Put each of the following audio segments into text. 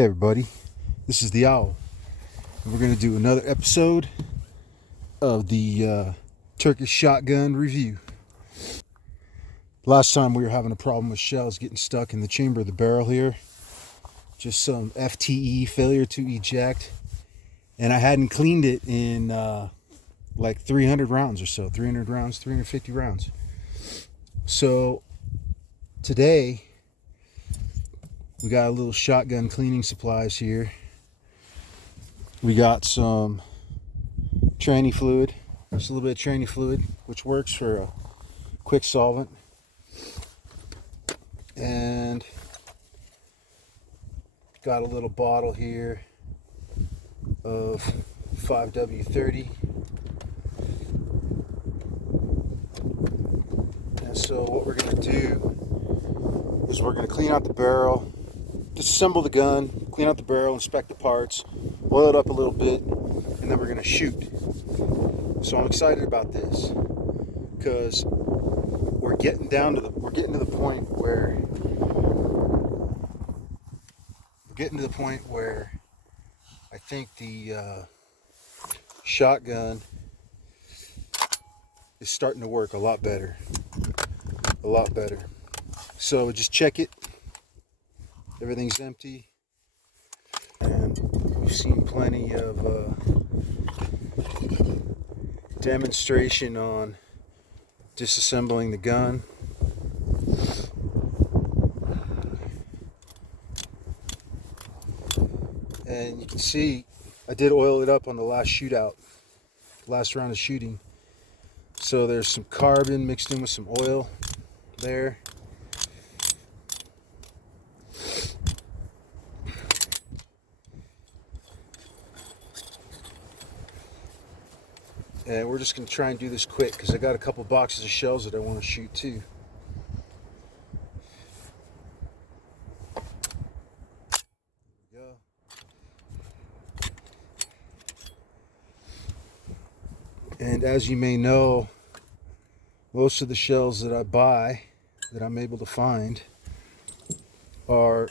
Hey everybody, this is the Owl, and we're going to do another episode of the Turkish shotgun review. Last time we were having a problem with shells getting stuck in the chamber of the barrel here. Just some FTE, failure to eject, and I hadn't cleaned it in like 300 rounds or so, 300 rounds, 350 rounds. So today we got a little shotgun cleaning supplies here. We got some tranny fluid, just a little bit of tranny fluid, which works for a quick solvent. And got a little bottle here of 5W30. And so what we're going to do is we're going to clean out the barrel, disassemble the gun, clean out the barrel, inspect the parts, oil it up a little bit, and then we're going to shoot. So I'm excited about this because we're getting to the point where I think the shotgun is starting to work a lot better. So just check it. Everything's empty, and we've seen plenty of demonstration on disassembling the gun. And you can see I did oil it up on the last round of shooting. So there's some carbon mixed in with some oil there. And we're just going to try and do this quick because I got a couple boxes of shells that I want to shoot too. There we go. And as you may know, most of the shells that I buy, that I'm able to find, are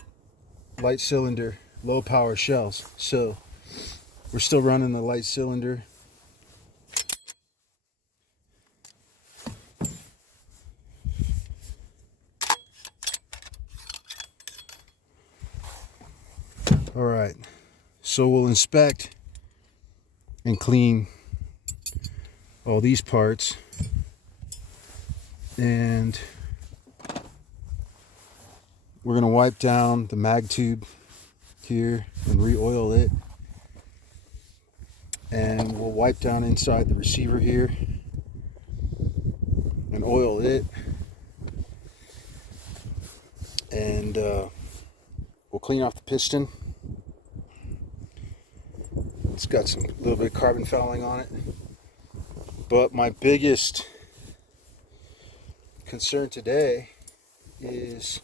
light cylinder, low power shells. So we're still running the light cylinder. All right, so we'll inspect and clean all these parts, and we're going to wipe down the mag tube here and re-oil it, and we'll wipe down inside the receiver here and oil it, and we'll clean off the piston. It's got some little bit of carbon fouling on it. But my biggest concern today is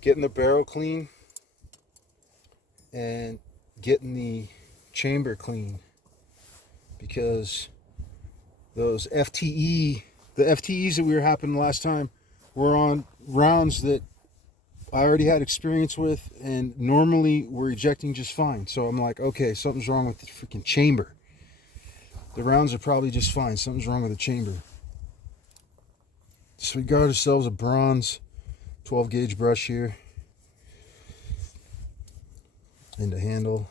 getting the barrel clean and getting the chamber clean, because those the FTEs that we were happening last time were on rounds that I already had experience with, and normally we're ejecting just fine. So I'm like, okay, something's wrong with the freaking chamber. The rounds are probably just fine. Something's wrong with the chamber. So we got ourselves a bronze 12 gauge brush here and a handle.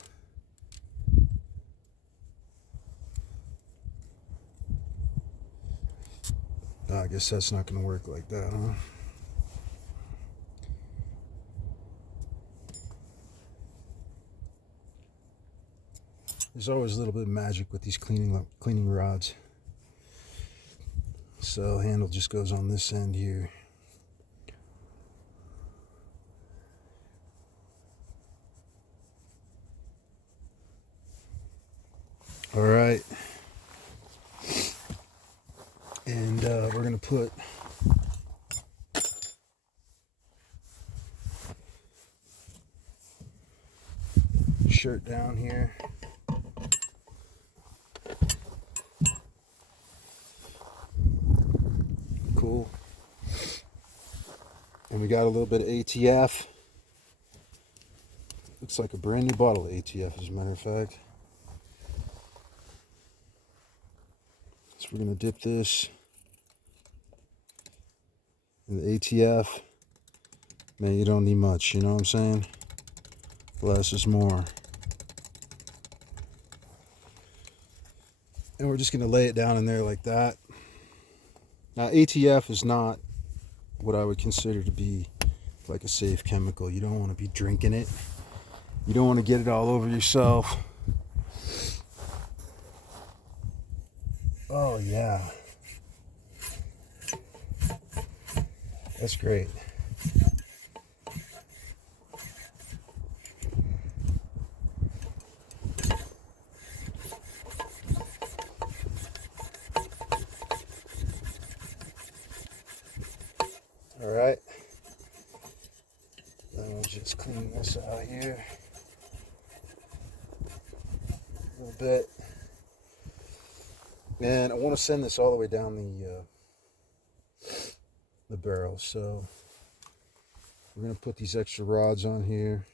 Oh, I guess that's not going to work like that, huh? There's always a little bit of magic with these cleaning rods. So handle just goes on this end here. All right. And we're going to put shirt down here. Cool. And we got a little bit of ATF Looks like a brand new bottle of ATF, as a matter of fact. So we're going to dip this in the ATF. Man, you don't need much, you know what I'm saying? Less is more. And we're just going to lay it down in there like that. Now, ATF is not what I would consider to be like a safe chemical. You don't want to be drinking it. You don't want to get it all over yourself. Oh, yeah. That's great. All right. Then we'll just clean this out here a little bit. And I want to send this all the way down the barrel. So we're going to put these extra rods on here.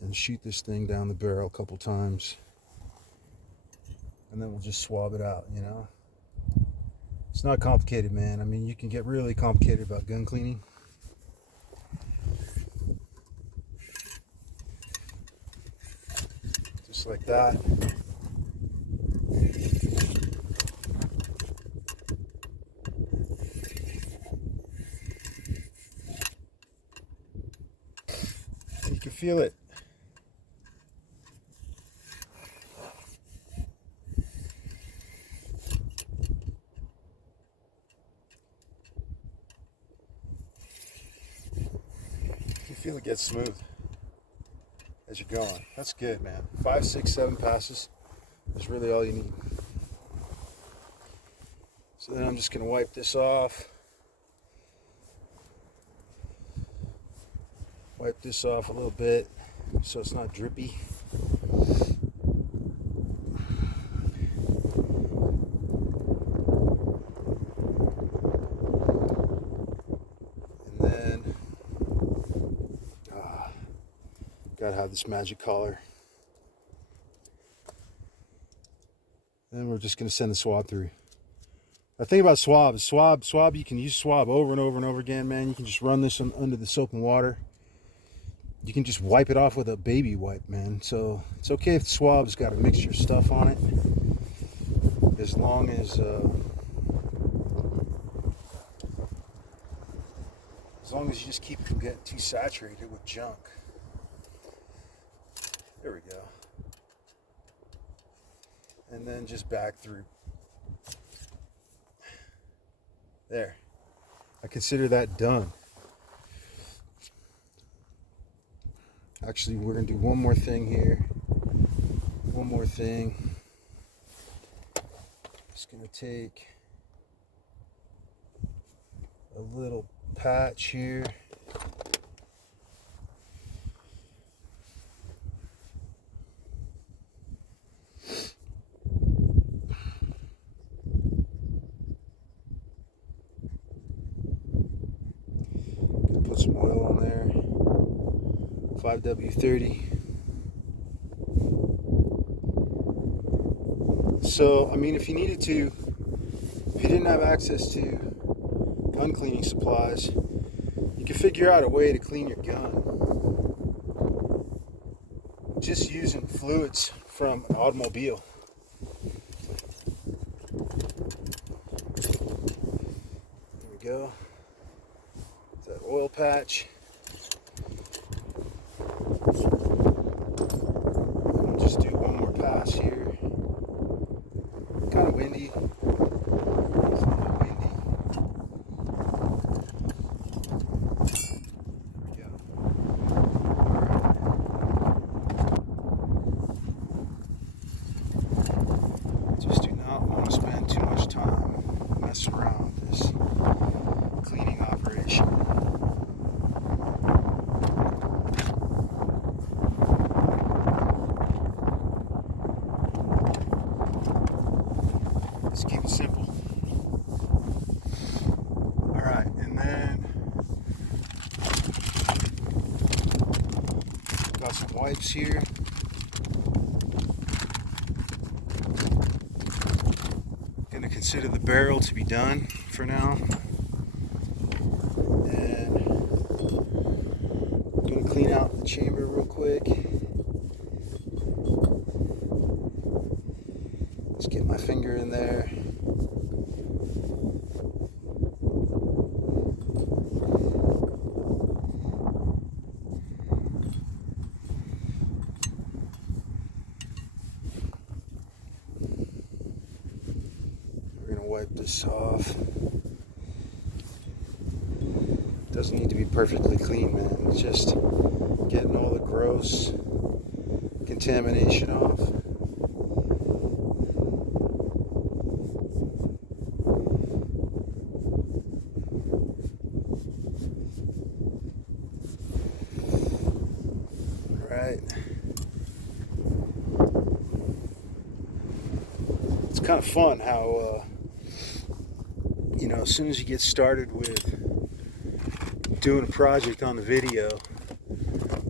And shoot this thing down the barrel a couple times. And then we'll just swab it out, you know. It's not complicated, man. I mean, you can get really complicated about gun cleaning. Just like that. You can feel it. Feel it get smooth as you're going. That's good, man. 5, 6, 7 passes is really all you need. So then I'm just going to wipe this off. Wipe this off a little bit so it's not drippy. Gotta have this magic collar. And we're just gonna send the swab through. The thing about swab is swab, you can use swab over and over and over again, man. You can just run this under the soap and water. You can just wipe it off with a baby wipe, man. So it's okay if the swab's got a mixture of stuff on it. As long as you just keep it from getting too saturated with junk. There we go. And then just back through. There. I consider that done. Actually, we're going to do one more thing here. One more thing. Just going to take a little patch here. Put some oil on there. 5W30. So, I mean, if you needed to, if you didn't have access to gun cleaning supplies, you could figure out a way to clean your gun just using fluids from an automobile. There we go. That oil patch. We'll just do one more pass here. Kind of windy. It's a little windy. There we go. Alright. Just do not want to spend too much time messing around with this cleaning operation. some wipes here. Gonna consider the barrel to be done for now. And I'm gonna clean out the chamber real quick. Just get my finger in there. Wipe this off. Doesn't need to be perfectly clean, man. It's just getting all the gross contamination off. Right. It's kind of fun how you know, as soon as you get started with doing a project on the video,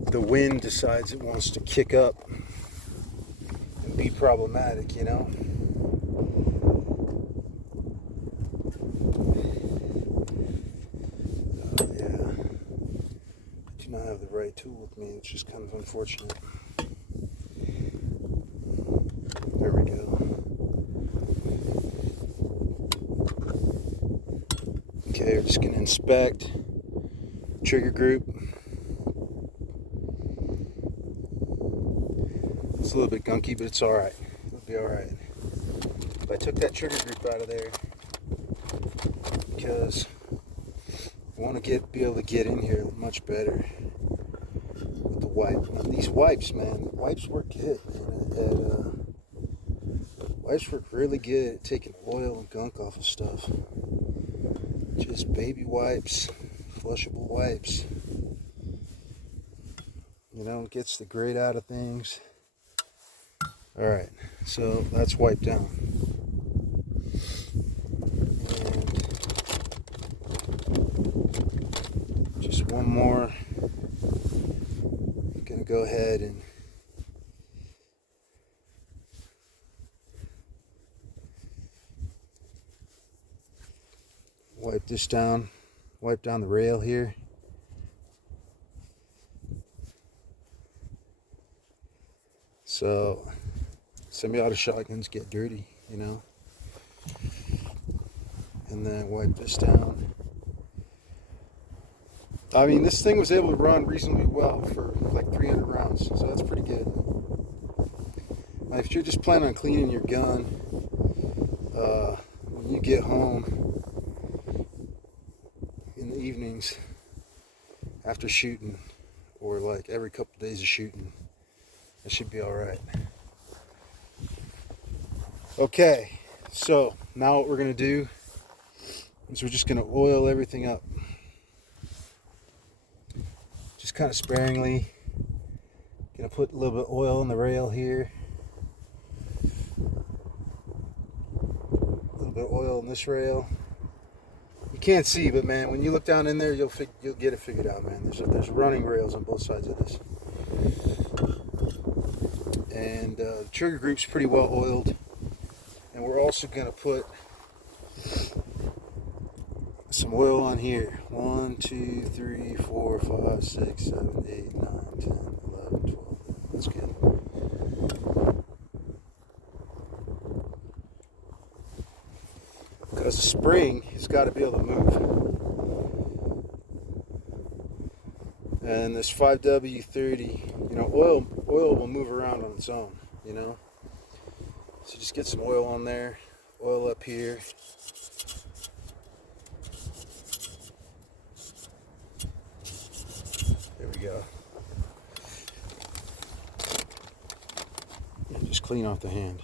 the wind decides it wants to kick up and be problematic, you know? Yeah. I do not have the right tool with me, which is kind of unfortunate. There we go. Okay, we're just going to inspect trigger group. It's a little bit gunky, but it's alright. It'll be alright. I took that trigger group out of there because I want to be able to get in here much better with the wipe. Now, these wipes, man, wipes work good, man. Wipes work really good at taking oil and gunk off of stuff. Just baby wipes, flushable wipes. You know, it gets the grit out of things. Alright, so that's wiped down. And just one more. I'm gonna go ahead and wipe this down, wipe down the rail here. So semi-auto shotguns get dirty, you know. And then wipe this down. I mean, this thing was able to run reasonably well for like 300 rounds, so that's pretty good. Now, if you're just planning on cleaning your gun, when you get home in the evenings after shooting, or like every couple of days of shooting, it should be all right. Okay, so now what we're going to do is we're just going to oil everything up. Just kind of sparingly. Going to put a little bit of oil in the rail here. A little bit of oil in this rail. You can't see, but man, when you look down in there, you'll get it figured out, man. There's running rails on both sides of this. And the trigger group's pretty well oiled. And we're also going to put some oil on here. 1, 2, 3, 4, 5, 6, 7, 8, 9, 10, 11, 12. That's good. Because the spring has got to be able to move. And this 5W30, you know, oil will move around on its own, you know. So just get some oil on there, oil up here. There we go. And just clean off the hand.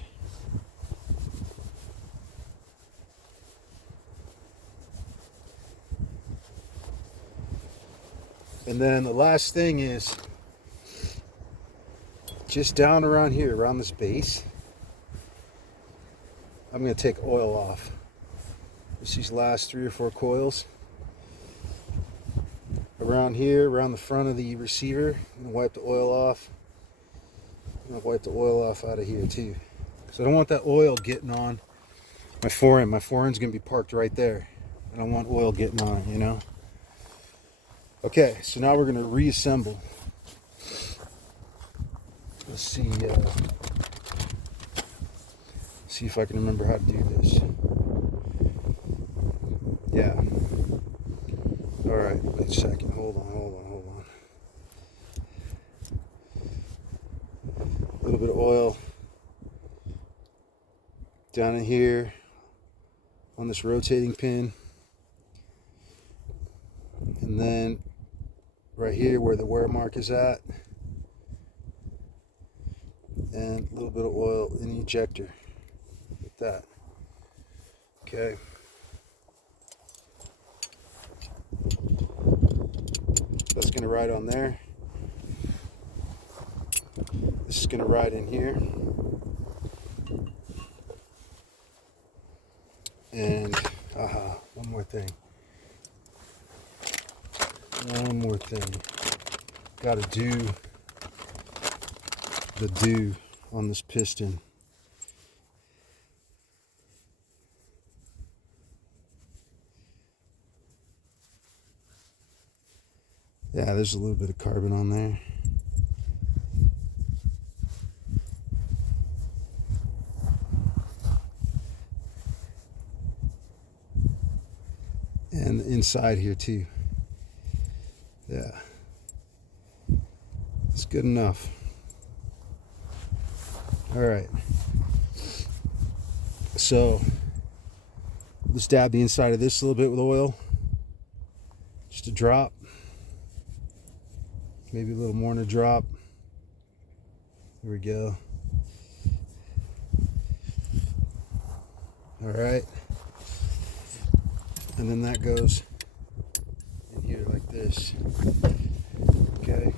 And then the last thing is just down around here, around this base, I'm going to take oil off. Just these last 3 or 4 coils. Around here, around the front of the receiver, I'm going to wipe the oil off. I'm gonna wipe the oil off out of here too, because I don't want that oil getting on my forend. My forend's gonna be parked right there. I don't want oil getting on it, you know. Okay, so now we're gonna reassemble. Let's see if I can remember how to do this. Yeah. All right, wait a second. Hold on. A little bit of oil down in here on this rotating pin. And then right here where the wear mark is at. And a little bit of oil in the ejector. Like that. Okay. That's going to ride on there. This is going to ride in here. And, one more thing. Got to do the do on this piston. Yeah, there's a little bit of carbon on there. And inside here too. Yeah. It's good enough. All right. So let's dab the inside of this a little bit with oil. Just a drop. Maybe a little more than a drop. There we go. All right. And then that goes in here like this. Okay.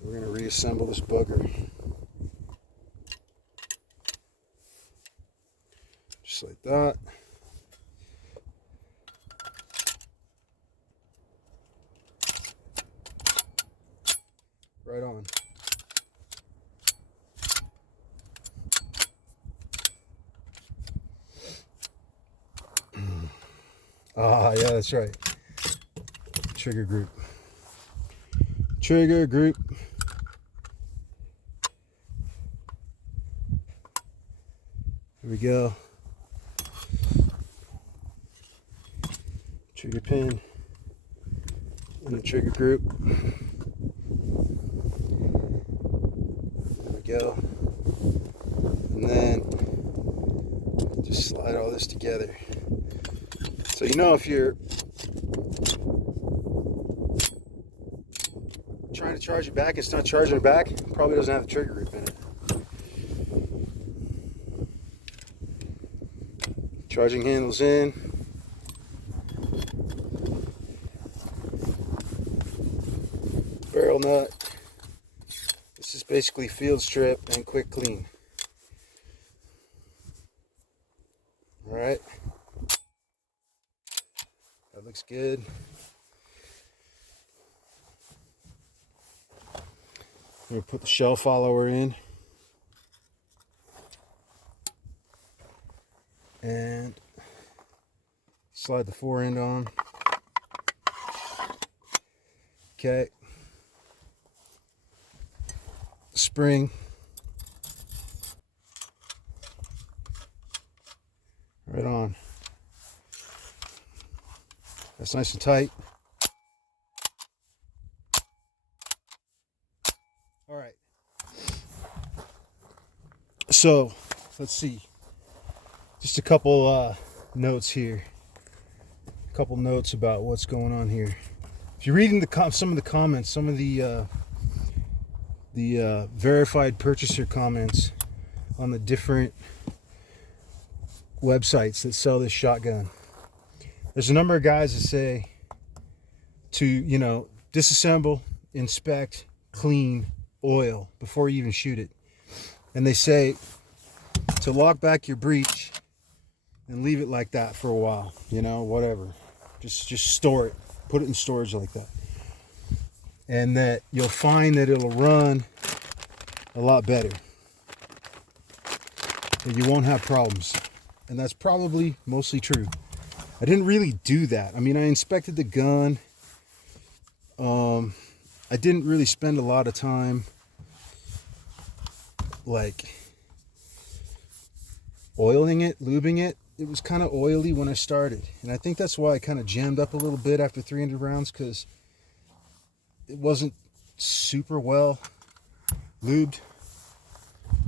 We're going to reassemble this bugger. Just like that. Right on. Yeah, that's right. Trigger group. Trigger group. Here we go. Trigger pin and the trigger group. There we go. And then just slide all this together. So you know, if you're trying to charge it back, it's not charging it back, it probably doesn't have the trigger group in it. Charging handles in. Barrel nut. This is basically Fieldstrip and quick clean. Alright. That looks good. I'm going to put the shell follower in. And slide the fore end on. Okay. Spring. Right on. That's nice and tight. All right. So, let's see. Just a couple notes here. A couple notes about what's going on here. If you're reading some of the comments, some of the verified purchaser comments on the different websites that sell this shotgun, there's a number of guys that say to, you know, disassemble, inspect, clean, oil before you even shoot it. And they say to lock back your breech and leave it like that for a while, you know, whatever. Just store it. Put it in storage like that. and that you'll find that it'll run a lot better. That you won't have problems. And that's probably mostly true. I didn't really do that. I mean, I inspected the gun. I didn't really spend a lot of time like oiling it, lubing it. It was kind of oily when I started. And I think that's why I kind of jammed up a little bit after 300 rounds, because it wasn't super well lubed.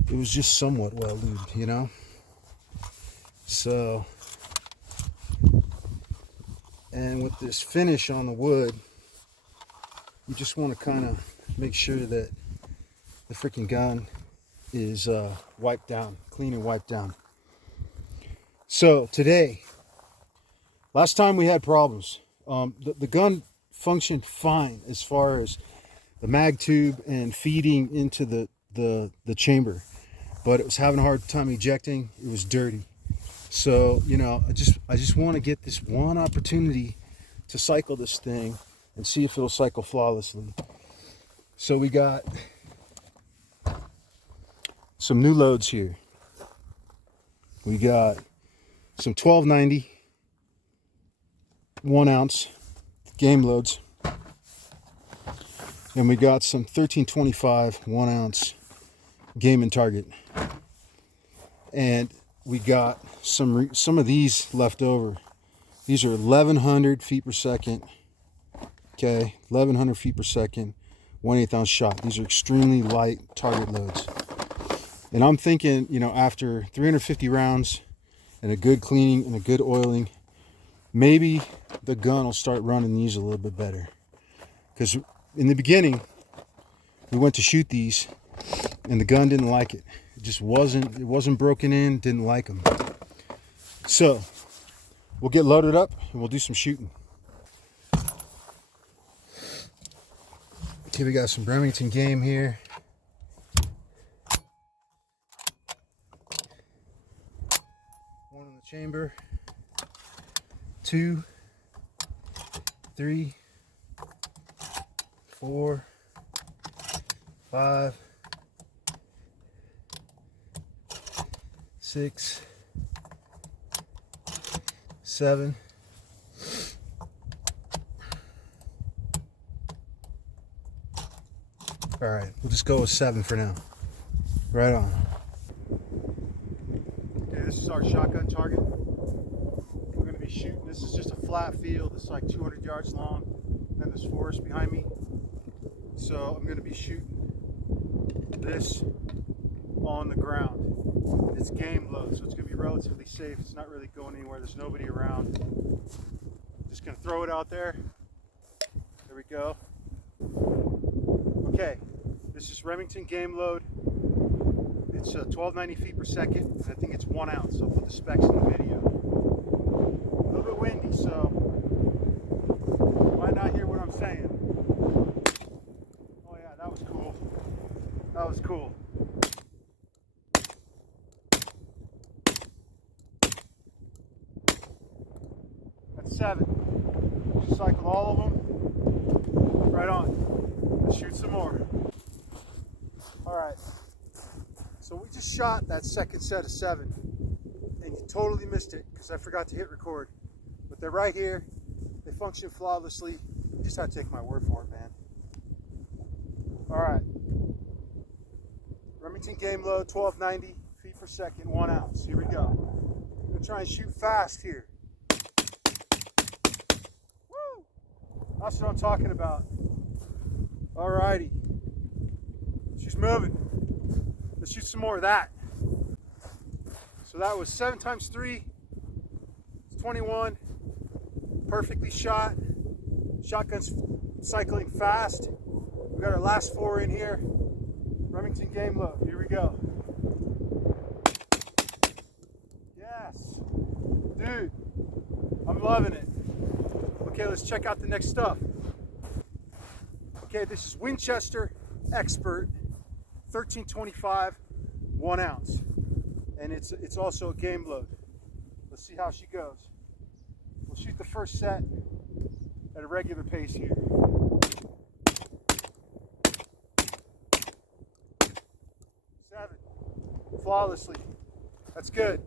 It was just somewhat well lubed, you know? So, and with this finish on the wood, you just want to kind of make sure that the freaking gun is wiped down, clean and wiped down. So today, last time we had problems. The gun functioned fine as far as the mag tube and feeding into the chamber, but it was having a hard time ejecting. It was dirty. So, you know, I just want to get this one opportunity to cycle this thing and see if it'll cycle flawlessly. So we got some new loads here. We got some 1290 1 ounce game loads, and we got some 1325 1 ounce game and target, and we got some of these left over. These are 1100 feet per second. Okay, 1100 feet per second, 1/8 ounce shot. These are extremely light target loads. And I'm thinking, you know, after 350 rounds and a good cleaning and a good oiling, maybe the gun will start running these a little bit better. Because in the beginning, we went to shoot these and the gun didn't like it. It wasn't broken in, didn't like them. So we'll get loaded up and we'll do some shooting. Okay, we got some Remington game here. One in the chamber. 2, 3, 4, 5, 6, 7. All right, we'll just go with 7 for now. Right on. Okay, this is our shotgun target. We're going to be shooting. This is just a flat field. It's like 200 yards long. And then there's forest behind me. So I'm going to be shooting this on the ground. It's game load, so it's going to be relatively safe. It's not really going anywhere. There's nobody around. Just going to throw it out there. There we go. Okay, this is Remington game load. It's 1290 feet per second, and I think it's 1 ounce. So I'll put the specs in the video. A little bit windy, so you might not hear what I'm saying. Oh yeah, that was cool. That was cool. That's 7. Just cycled all of them. Right on. Let's shoot some more. All right. So we just shot that second set of 7, and you totally missed it because I forgot to hit record. But they're right here. They function flawlessly. You just have to take my word for it, man. All right. Remington game load, 1290 feet per second, 1 ounce. Here we go. I'm gonna try and shoot fast here. Woo! That's what I'm talking about. All righty. She's moving. Let's shoot some more of that. So that was 7 times 3. It's 21. Perfectly shot. Shotgun's cycling fast. We got our last 4 in here. Remington game load. Here we go. Yes. Dude, I'm loving it. Okay, let's check out the next stuff. Okay, this is Winchester Expert 1325 1 ounce, and it's also a game load. Let's see how she goes. We'll shoot the first set at a regular pace here. flawlessly. That's good.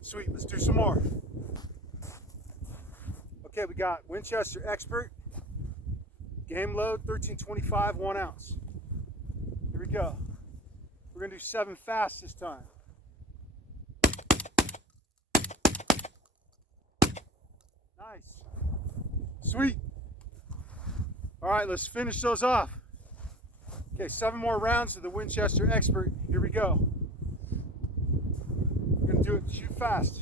Sweet, let's do some more. Okay, we got Winchester Expert, game load, 1325, 1 ounce. Here we go. We're gonna do 7 fast this time. Nice. Sweet. All right, let's finish those off. Okay, 7 more rounds of the Winchester Expert. Here we go. We're gonna do it, shoot fast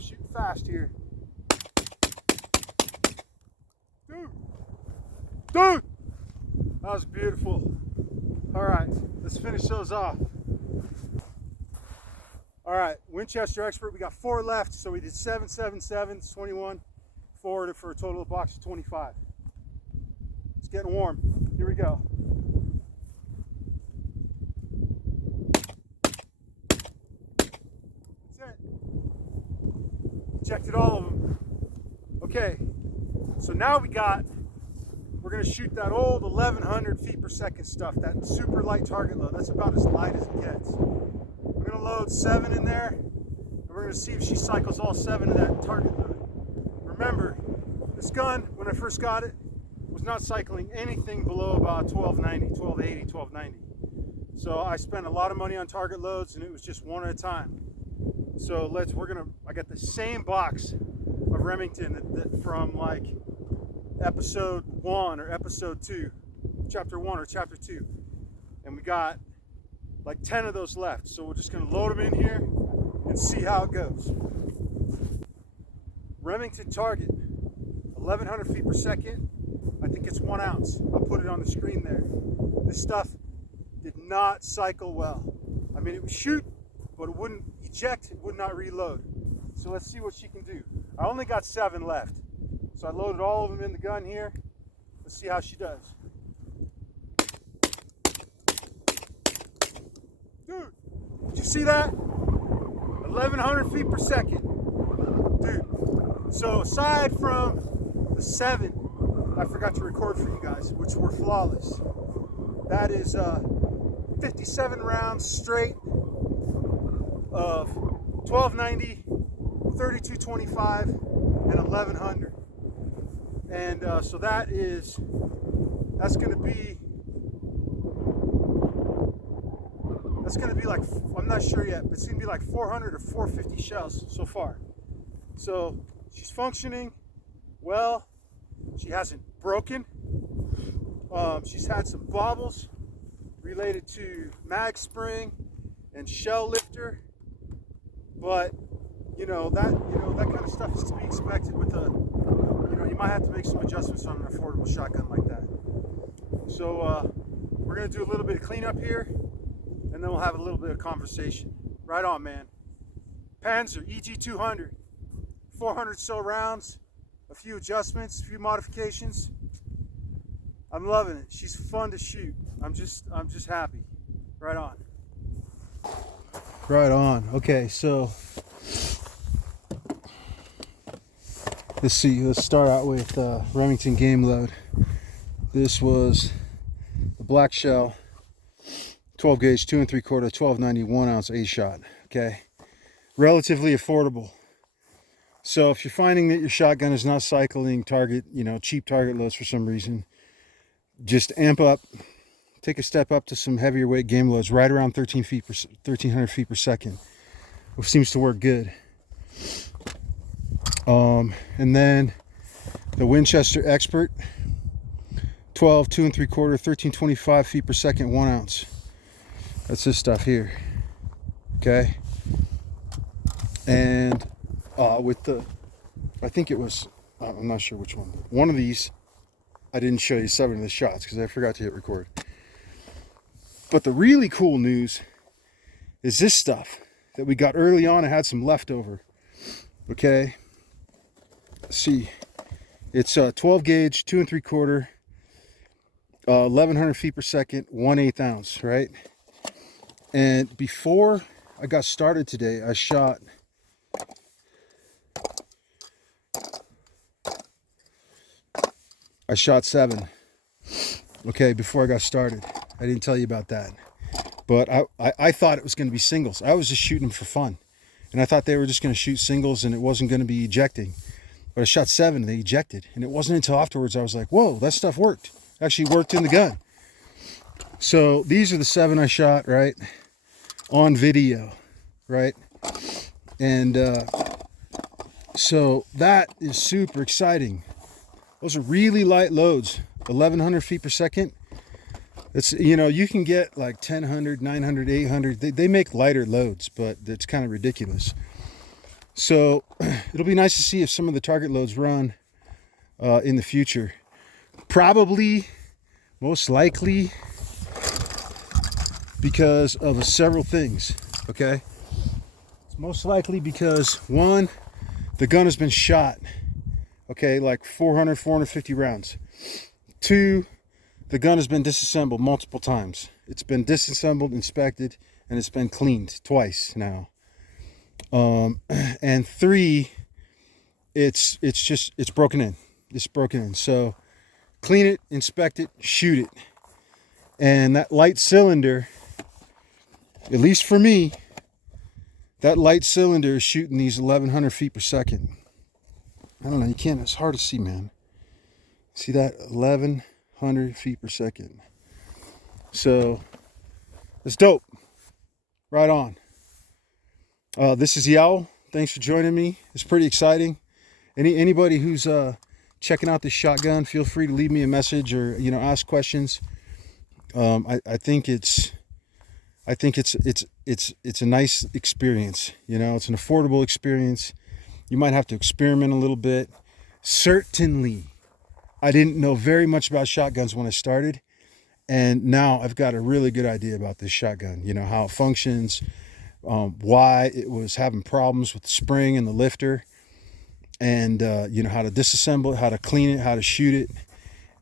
here. Dude, that was beautiful. All right, let's finish those off. All right, Winchester Expert, we got 4 left, so we did 7, 7, 7, 21, forward for a total of box of 25. It's getting warm. Here we go. That's it. Ejected all of them. Okay, so now we're gonna shoot that old 1100 feet per second stuff, that super light target load. That's about as light as it gets. We're gonna load 7 in there, and we're gonna see if she cycles all 7 of that target load. Remember, this gun, when I first got it, was not cycling anything below about 1290, 1280, 1290. So I spent a lot of money on target loads, and it was just one at a time. So I got the same box of Remington that from like episode 1 or episode 2, chapter 1 or chapter 2, and we got like 10 of those left. So we're just going to load them in here and see how it goes. Remington target, 1100 feet per second. I think it's 1 ounce. I'll put it on the screen there. This stuff did not cycle well. I mean, it would shoot, but it wouldn't eject, it would not reload. So let's see what she can do. I only got 7 left. So I loaded all of them in the gun here. Let's see how she does. Dude, did you see that? 1100 feet per second. Dude, so aside from the 7 I forgot to record for you guys, which were flawless, that is 57 rounds straight of 1290, 3225, and 1100. And so that's gonna be like, I'm not sure yet, but it's gonna be like 400 or 450 shells so far. So she's functioning well. She hasn't broken. She's had some bobbles related to mag spring and shell lifter, but that kind of stuff is to be expected with you might have to make some adjustments on an affordable shotgun like that. So we're gonna do a little bit of cleanup here, and then we'll have a little bit of conversation. Right on, man. Panzer EG200, 400 so rounds, a few adjustments, a few modifications. I'm loving it. She's fun to shoot. I'm just happy. Right on. Right on. Okay, so let's see. Let's start out with Remington game load. This was the black shell, 12 gauge, 2 3/4, 1290, 1 ounce A-shot. Okay, relatively affordable. So if you're finding that your shotgun is not cycling cheap target loads for some reason, just amp up, take a step up to some heavier weight game loads, right around 1300 feet per second, which seems to work good. And then the Winchester Expert, 12, 2 3/4, 1325 feet per second, 1 ounce. That's this stuff here. Okay. And I think it was, I'm not sure which one. One of these, I didn't show you 7 of the shots because I forgot to hit record. But the really cool news is this stuff that we got early on. I had some leftover. Okay. Let's see. It's 12 gauge, 2 3/4, 1100 feet per second, 1/8 ounce, right? And before I got started today, I shot I shot 7. Okay, before I got started. I didn't tell you about that. But I thought it was going to be singles. I was just shooting them for fun. And I thought they were just going to shoot singles and it wasn't going to be ejecting. But I shot 7 and they ejected. And it wasn't until afterwards I was like, whoa, that stuff worked. Actually worked in the gun. So these are the 7 I shot, right? On video, right? And so that is super exciting. Those are really light loads, 1,100 feet per second. It's, you know, you can get like 1,000, 900, 800. They make lighter loads, but it's kind of ridiculous. So it'll be nice to see if some of the target loads run in the future. Probably, most likely, because of several things, okay? It's most likely because, one, the gun has been shot, okay, like 400, 450 rounds. 2, the gun has been disassembled multiple times. It's been disassembled, inspected, and it's been cleaned twice now. And 3, it's broken in. It's broken in. So clean it, inspect it, shoot it. And that light cylinder, at least for me, that light cylinder is shooting these 1,100 feet per second. I don't know, you can't, it's hard to see, man. See that? 1,100 feet per second. So it's dope. Right on. This is the Owl. Thanks for joining me. It's pretty exciting. Anybody who's checking out this shotgun, feel free to leave me a message or, you know, ask questions. I think it's a nice experience. You know, it's an affordable experience. You might have to experiment a little bit. Certainly, I didn't know very much about shotguns when I started, and now I've got a really good idea about this shotgun. You know, how it functions, why it was having problems with the spring and the lifter, and you know, how to disassemble it, how to clean it, how to shoot it,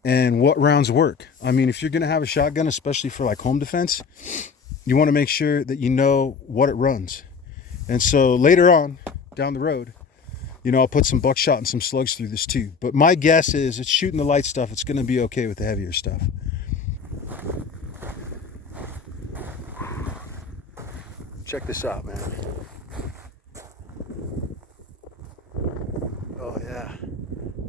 and what rounds work. I mean, if you're gonna have a shotgun, especially for like home defense, you want to make sure that you know what it runs. And so later on down the road, you know, I'll put some buckshot and some slugs through this too. But my guess is it's shooting the light stuff. It's going to be okay with the heavier stuff. Check this out, man. Oh yeah,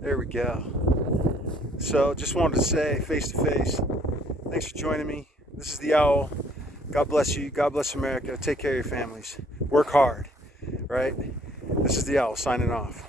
there we go. So just wanted to say face to face, thanks for joining me. This is the Owl. God bless you. God bless America. Take care of your families. Work hard, right? This is the Owl signing off.